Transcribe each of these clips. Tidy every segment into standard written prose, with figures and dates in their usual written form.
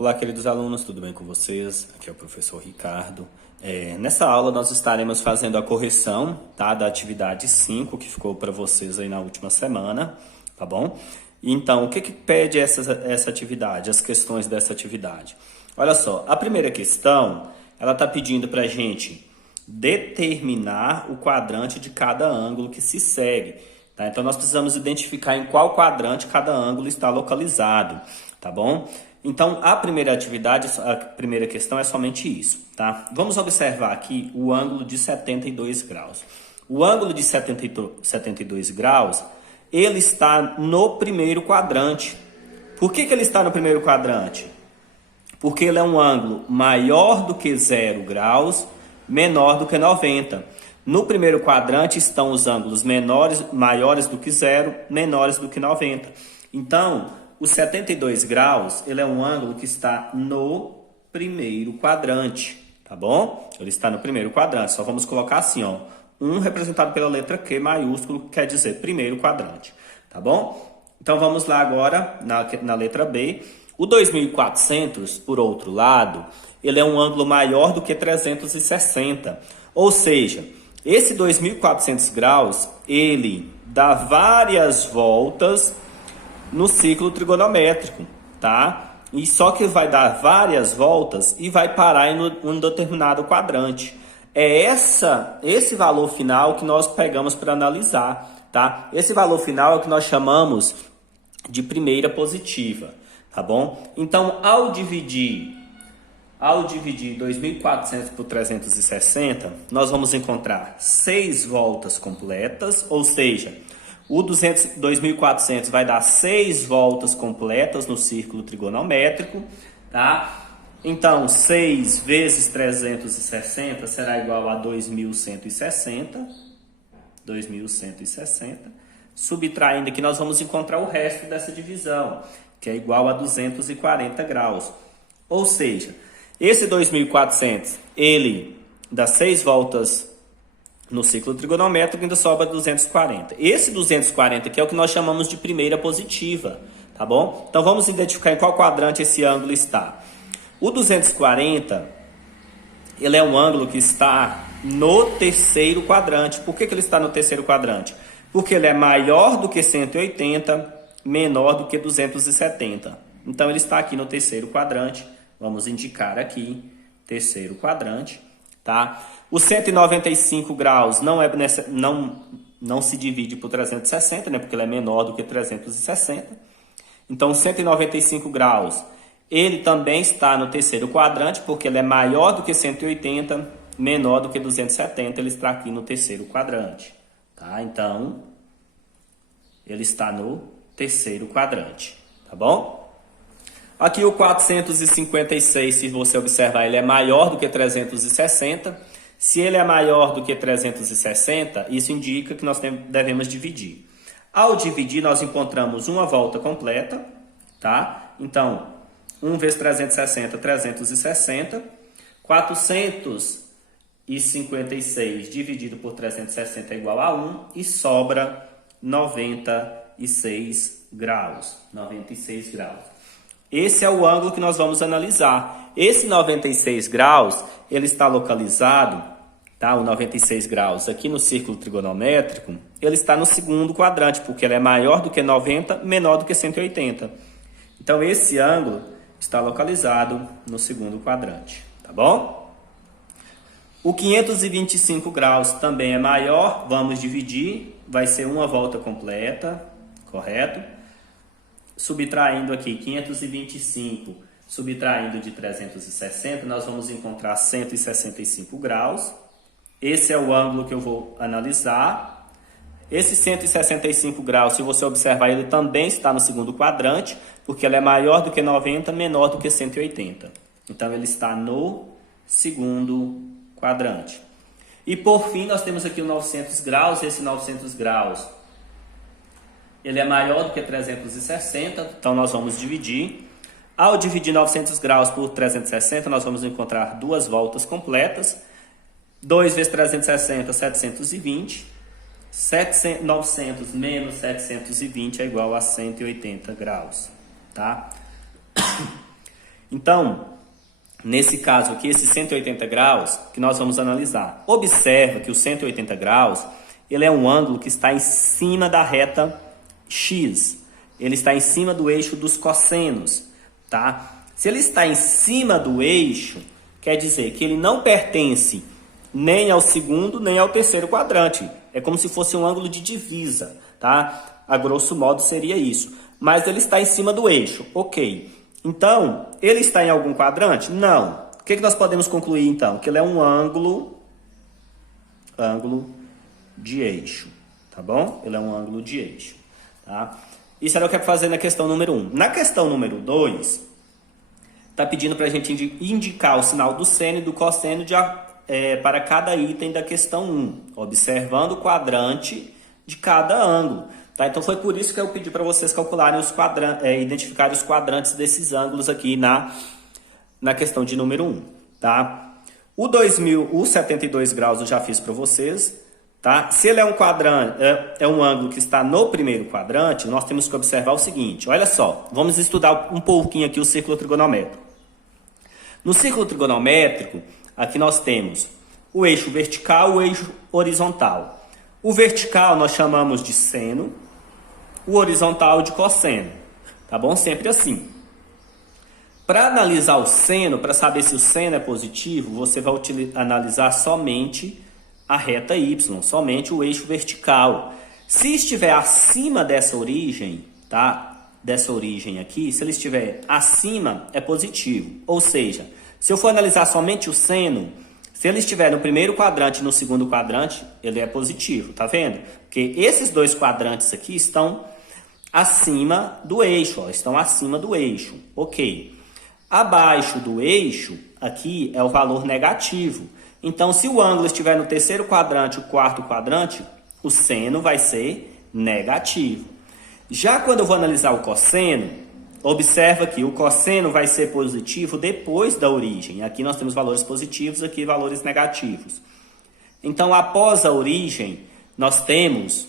Olá, queridos alunos, tudo bem com vocês? Aqui é o professor Ricardo. Nessa aula nós estaremos fazendo a correção, tá, da atividade 5, que ficou para vocês aí na última semana, tá bom? Então, o que pede essa atividade, as questões dessa atividade? Olha só, a primeira questão, ela está pedindo para a gente determinar o quadrante de cada ângulo que se segue. Tá? Então, nós precisamos identificar em qual quadrante cada ângulo está localizado, tá bom? Então, a primeira atividade, a primeira questão é somente isso, tá? Vamos observar aqui o ângulo de 72 graus. O ângulo de 72 graus, ele está no primeiro quadrante. Por que ele está no primeiro quadrante? Porque ele é um ângulo maior do que 0 graus, menor do que 90. No primeiro quadrante estão os ângulos maiores do que 0, menores do que 90. Então, o 72 graus, ele é um ângulo que está no primeiro quadrante, tá bom? Ele está no primeiro quadrante, só vamos colocar assim, ó. 1 representado pela letra Q maiúsculo, que quer dizer primeiro quadrante, tá bom? Então, vamos lá agora na letra B. O 2400, por outro lado, ele é um ângulo maior do que 360. Ou seja, esse 2400 graus, ele dá várias voltas no ciclo trigonométrico, tá? E só que vai dar várias voltas e vai parar em um determinado quadrante. É esse valor final que nós pegamos para analisar, tá? Esse valor final é o que nós chamamos de primeira positiva, tá bom? Então, ao dividir 2.400 por 360, nós vamos encontrar 6 voltas completas, ou seja, o 2.400 vai dar 6 voltas completas no círculo trigonométrico, tá? Então, 6 vezes 360 será igual a 2.160. 2.160. Subtraindo aqui, nós vamos encontrar o resto dessa divisão, que é igual a 240 graus. Ou seja, esse 2.400, ele dá 6 voltas no ciclo trigonométrico, ainda sobra 240. Esse 240 aqui é o que nós chamamos de primeira positiva, tá bom? Então, vamos identificar em qual quadrante esse ângulo está. O 240, ele é um ângulo que está no terceiro quadrante. Por que ele está no terceiro quadrante? Porque ele é maior do que 180, menor do que 270. Então, ele está aqui no terceiro quadrante. Vamos indicar aqui, terceiro quadrante, tá? O 195 graus não se divide por 360, né? Porque ele é menor do que 360. Então, 195 graus, ele também está no terceiro quadrante, porque ele é maior do que 180, menor do que 270, ele está aqui no terceiro quadrante, tá? Então, ele está no terceiro quadrante, tá bom? Aqui o 456, se você observar, ele é maior do que 360. Se ele é maior do que 360, isso indica que nós devemos dividir. Ao dividir, nós encontramos uma volta completa, tá? Então, 1 vezes 360, 360. 456 dividido por 360 é igual a 1 e sobra 96 graus. 96 graus. Esse é o ângulo que nós vamos analisar. Esse 96 graus, ele está localizado, tá? O 96 graus aqui no círculo trigonométrico, ele está no segundo quadrante, porque ele é maior do que 90, menor do que 180. Então, esse ângulo está localizado no segundo quadrante, tá bom? O 525 graus também é maior, vamos dividir, vai ser uma volta completa, correto? Subtraindo aqui 525, subtraindo de 360, nós vamos encontrar 165 graus. Esse é o ângulo que eu vou analisar. Esse 165 graus, se você observar, ele também está no segundo quadrante, porque ele é maior do que 90, menor do que 180. Então, ele está no segundo quadrante. E, por fim, nós temos aqui o 900 graus. Esse 900 graus, ele é maior do que 360, então nós vamos dividir. Ao dividir 900 graus por 360, nós vamos encontrar 2 voltas completas. 2 vezes 360, 720. 900 menos 720 é igual a 180 graus, tá? Então, nesse caso aqui, esses 180 graus que nós vamos analisar. Observa que o 180 graus, ele é um ângulo que está em cima da reta X. Ele está em cima do eixo dos cossenos, tá? Se ele está em cima do eixo, quer dizer que ele não pertence nem ao segundo, nem ao terceiro quadrante. É como se fosse um ângulo de divisa, tá? A grosso modo seria isso. Mas ele está em cima do eixo, ok. Então, ele está em algum quadrante? Não. O que nós podemos concluir, então? Que ele é um ângulo de eixo, tá bom? Ele é um ângulo de eixo, tá? Isso era o que eu quero fazer na questão número 1. Na questão número 2, está pedindo para a gente indicar o sinal do seno e do cosseno para cada item da questão 1, observando o quadrante de cada ângulo. Tá? Então foi por isso que eu pedi para vocês calcularem os identificarem os quadrantes desses ângulos aqui na questão de número 1. Tá? O 72 graus eu já fiz para vocês. Tá? Se ele é um quadrante, é um ângulo que está no primeiro quadrante, nós temos que observar o seguinte. Olha só, vamos estudar um pouquinho aqui o círculo trigonométrico. No círculo trigonométrico, aqui nós temos o eixo vertical e o eixo horizontal. O vertical nós chamamos de seno, o horizontal de cosseno. Tá bom? Sempre assim. Para analisar o seno, para saber se o seno é positivo, você vai analisar somente a reta Y, somente o eixo vertical. Se estiver acima dessa origem, tá? Dessa origem aqui, se ele estiver acima, é positivo. Ou seja, se eu for analisar somente o seno, se ele estiver no primeiro quadrante e no segundo quadrante, ele é positivo, tá vendo? Porque esses dois quadrantes aqui estão acima do eixo, ó, estão acima do eixo, ok. Abaixo do eixo, aqui é o valor negativo. Então, se o ângulo estiver no terceiro quadrante e o quarto quadrante, o seno vai ser negativo. Já quando eu vou analisar o cosseno, observa que o cosseno vai ser positivo depois da origem. Aqui nós temos valores positivos, aqui valores negativos. Então, após a origem, nós temos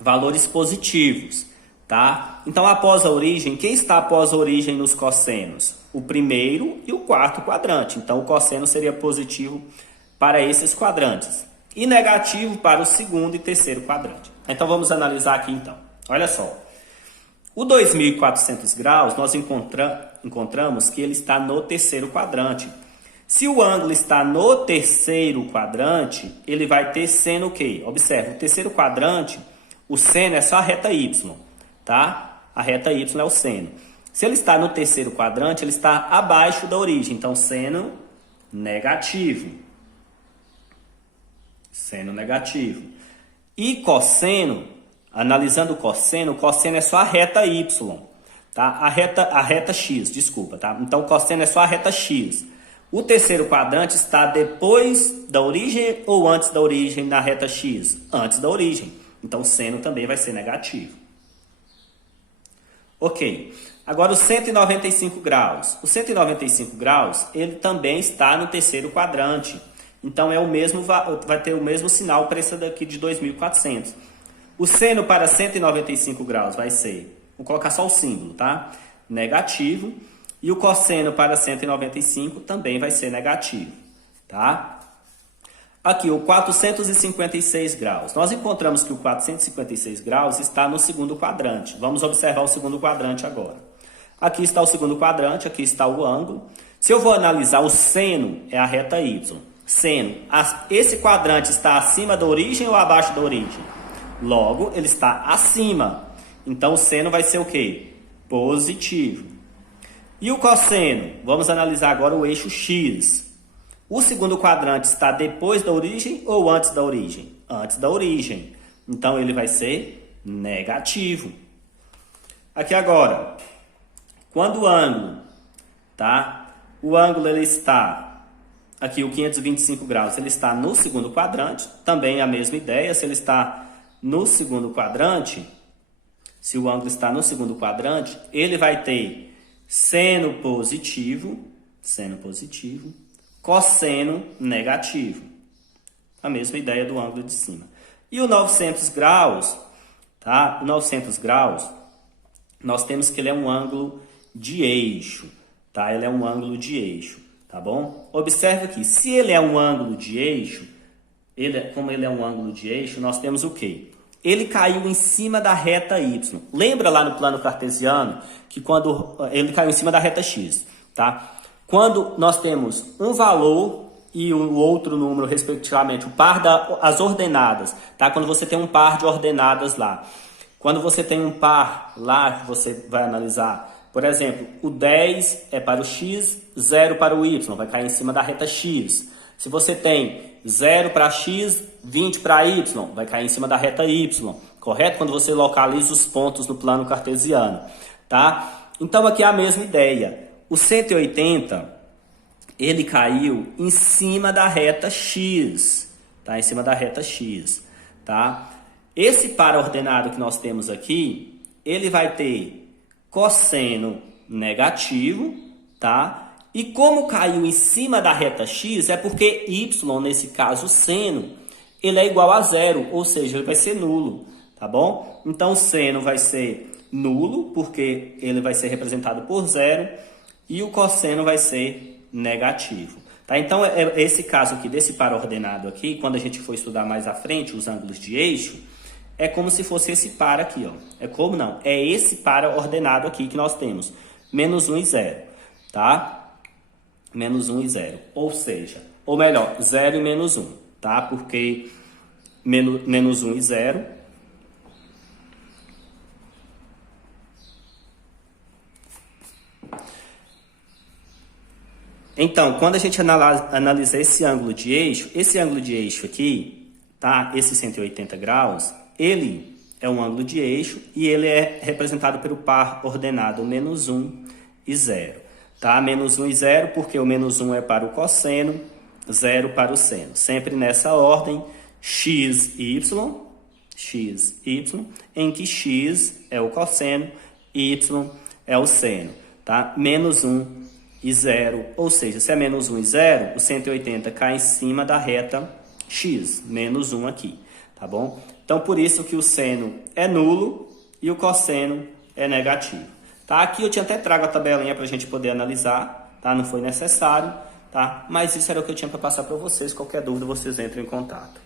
valores positivos, tá? Então, após a origem, quem está após a origem nos cossenos? O primeiro e o quarto quadrante. Então, o cosseno seria positivo para esses quadrantes e negativo para o segundo e terceiro quadrante. Então, vamos analisar aqui, então. Olha só. O 2.400 graus, nós encontramos que ele está no terceiro quadrante. Se o ângulo está no terceiro quadrante, ele vai ter seno o quê? Observe, o terceiro quadrante, o seno é só a reta Y, tá? A reta Y é o seno. Se ele está no terceiro quadrante, ele está abaixo da origem. Então, seno negativo. Seno negativo. E cosseno, analisando o cosseno é só a reta Y. Tá? A reta X, desculpa. Tá? Então, o cosseno é só a reta X. O terceiro quadrante está depois da origem ou antes da origem na reta X? Antes da origem. Então, o seno também vai ser negativo. Ok. Agora, os 195 graus. Os 195 graus, ele também está no terceiro quadrante. Então, vai ter o mesmo sinal para esse daqui de 2.400. O seno para 195 graus vai ser, vou colocar só o símbolo, tá? Negativo. E o cosseno para 195 também vai ser negativo, tá? Aqui, o 456 graus. Nós encontramos que o 456 graus está no segundo quadrante. Vamos observar o segundo quadrante agora. Aqui está o segundo quadrante, aqui está o ângulo. Se eu vou analisar o seno, é a reta Y. Seno, esse quadrante está acima da origem ou abaixo da origem? Logo, ele está acima. Então, o seno vai ser o quê? Positivo. E o cosseno? Vamos analisar agora o eixo X. O segundo quadrante está depois da origem ou antes da origem? Antes da origem. Então, ele vai ser negativo. Aqui agora, quando o ângulo, tá? O ângulo ele está, aqui o 525 graus, ele está no segundo quadrante, também a mesma ideia, se ele está no segundo quadrante, se o ângulo está no segundo quadrante, ele vai ter seno positivo, cosseno negativo. A mesma ideia do ângulo de cima. E o 900 graus, tá? O 900 graus, nós temos que ele é um ângulo de eixo, tá? Ele é um ângulo de eixo, tá bom? Observe aqui, se ele é um ângulo de eixo, como ele é um ângulo de eixo, nós temos o quê? Ele caiu em cima da reta Y. Lembra lá no plano cartesiano que quando ele caiu em cima da reta X, tá? Quando nós temos um valor e o outro número, respectivamente, o par das ordenadas, tá? Quando você tem um par de ordenadas lá. Quando você tem um par lá que você vai analisar, por exemplo, o 10 é para o X, 0 para o Y, vai cair em cima da reta X. Se você tem 0 para X, 20 para Y, vai cair em cima da reta Y, correto? Quando você localiza os pontos no plano cartesiano, tá? Então aqui é a mesma ideia. O 180, ele caiu em cima da reta X, tá? Em cima da reta X, tá? Esse par ordenado que nós temos aqui, ele vai ter cosseno negativo, tá? E como caiu em cima da reta X, é porque Y, nesse caso seno, ele é igual a zero, ou seja, ele vai ser nulo, tá bom? Então o seno vai ser nulo, porque ele vai ser representado por zero, e o cosseno vai ser negativo. Tá? Então esse caso aqui, desse par ordenado aqui, quando a gente for estudar mais à frente os ângulos de eixo, é como se fosse esse par aqui, ó. É como não? É esse par ordenado aqui que nós temos, menos 1 e 0, tá? Menos 1 e 0, ou seja, ou melhor, 0 e menos 1, tá? Porque menos 1 e 0... Então, quando a gente analisa esse ângulo de eixo aqui, tá? Esse 180 graus, ele é um ângulo de eixo e ele é representado pelo par ordenado menos 1 e 0. Tá? Menos 1 e 0 porque o menos 1 é para o cosseno, 0 para o seno. Sempre nessa ordem, x, y, em que x é o cosseno, y é o seno. Tá? Menos 1 e 0, ou seja, se é menos 1 e 0, o 180 cai em cima da reta x, menos 1 aqui, tá bom? Então, por isso que o seno é nulo e o cosseno é negativo. Tá? Aqui eu tinha até trago a tabelinha para a gente poder analisar, tá? Não foi necessário, tá? Mas isso era o que eu tinha para passar para vocês. Qualquer dúvida, vocês entram em contato.